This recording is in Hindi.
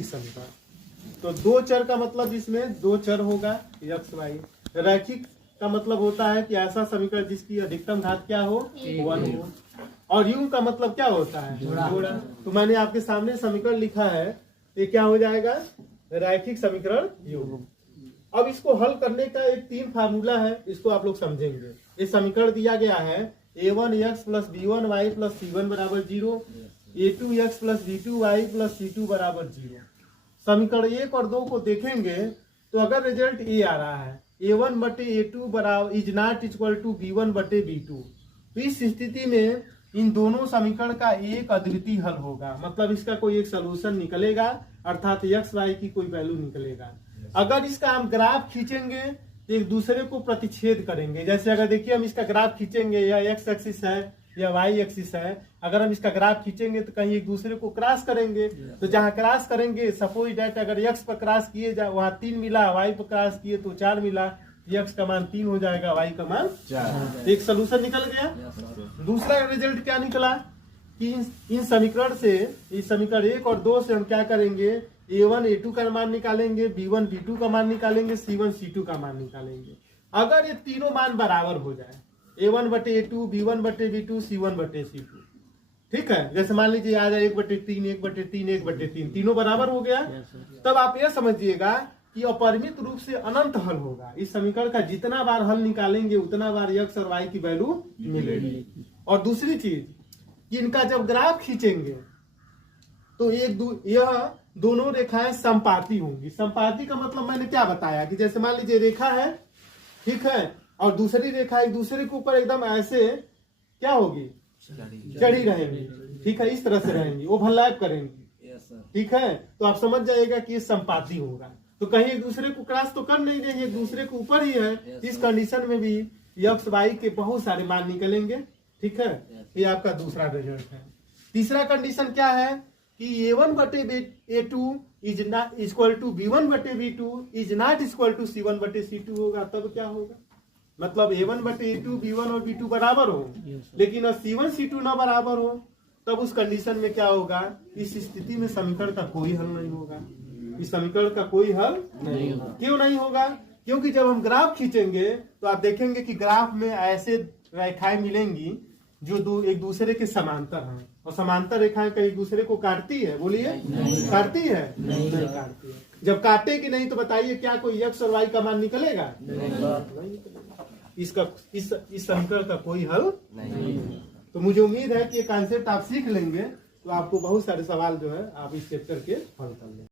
समीकरण। तो दो चर का मतलब इसमें दो चर होगा एक्स वाई। रैखिक का मतलब होता है कि ऐसा समीकरण जिसकी अधिकतम घात क्या हो, 1 हो। और युग्म का मतलब क्या होता है, जोड़ा। तो मैंने आपके सामने समीकरण लिखा है, ये क्या हो जाएगा, रैखिक समीकरण युग्म। अब इसको हल करने का एक 3 फार्मूला है, इसको आप लोग समझेंगे। ये समीकरण दिया गया है a1x + b1y + c1 = 0, a2x + b2y + c2 = 0। समीकरण 1 और 2 को देखेंगे तो अगर रिजल्ट ए आ रहा है a1/a2 = b1/b2, तो इस स्थिति में इन दोनों समीकरण का एक अद्वितीय हल होगा। मतलब इसका कोई एक सोल्यूशन निकलेगा, अर्थात एक्स वाई की कोई वैल्यू निकलेगा। अगर इसका हम ग्राफ खींचेंगे तो एक दूसरे को प्रतिच्छेद करेंगे। जैसे अगर देखिए हम इसका ग्राफ खींचेंगे, या एक्स एक्सिस है या वाई एक्सिस है, अगर हम इसका ग्राफ खींचेंगे तो कहीं एक दूसरे को क्रॉस करेंगे। तो जहां क्रॉस करेंगे, सपोज दैट अगर एक्स पर क्रॉस किए वहां 3 मिला, वाई पर क्रॉस किए तो 4 मिला, एक्स का मान 3 हो जाएगा, वाई का मान 4। एक सोल्यूशन निकल गया। दूसरा रिजल्ट क्या निकला कि इन समीकरण से, इस समीकरण 1 और 2 से हम क्या करेंगे, a1 a2 का मान निकालेंगे, b1 b2 का मान निकालेंगे, c1 c2 का मान निकालेंगे। अगर ये तीनों मान बराबर हो जाए, a1/a2 b1/b2 c1/c2, ठीक है। जैसे मान लीजिए आ जाए 1/3 1/3 1/3, तीनों बराबर हो गया, तब आप ये समझिएगा कि अपरिमित रूप से अनंत हल होगा। इस समीकरण का जितना बार हल निकालेंगे उतना बार एक्स और वाई की वैल्यू मिलेगी। और दूसरी चीज कि इनका जब ग्राफ खींचेंगे तो यह दोनों रेखाएं समपाती होंगी। समपाती का मतलब मैंने क्या बताया कि जैसे मान लीजिए रेखा है, ठीक है, और दूसरी रेखा एक दूसरे के ऊपर एकदम ऐसे क्या होगी, चढ़ी रहेंगी, ठीक है, इस तरह से रहेंगी, ओवरलैप करेंगी, ठीक है। तो आप समझ जाइएगा कि ये समपाती होगा। तो कहीं एक दूसरे को क्रॉस तो कर नहीं देंगे, एक दूसरे के ऊपर ही है। इस कंडीशन में भी एक्स वाई के बहुत सारे मान निकलेंगे, ठीक है। ये आपका दूसरा रिजल्ट है। तीसरा कंडीशन क्या है कि a1/a2 = b1/b2 ≠ c1/c2 होगा। तब क्या होगा, मतलब a1/a2 b1 और b2 बराबर हो, लेकिन c1 c2 ना बराबर हो, तब उस कंडीशन में क्या होगा, इस स्थिति में समीकरण का कोई हल नहीं होगा। इस समीकरण का कोई हल नहीं होगा। क्यों नहीं होगा, क्योंकि जब हम ग्राफ खींचेंगे तो आप देखेंगे कि ग्राफ में ऐसे रेखाएं मिलेंगी जो एक दूसरे के समांतर हैं। और समांतर रेखाएं कहीं एक दूसरे को काटती है, बोलिए, काटती है? नहीं काटती है। जब काटेगी नहीं तो बताइए क्या कोई एक्स और वाई का मान निकलेगा? नहीं। इसका इस समीकरण का कोई हल नहीं। तो मुझे उम्मीद है कि ये कॉन्सेप्ट आप सीख लेंगे तो आपको बहुत सारे सवाल जो है आप इस चैप्टर के हल कर लेंगे।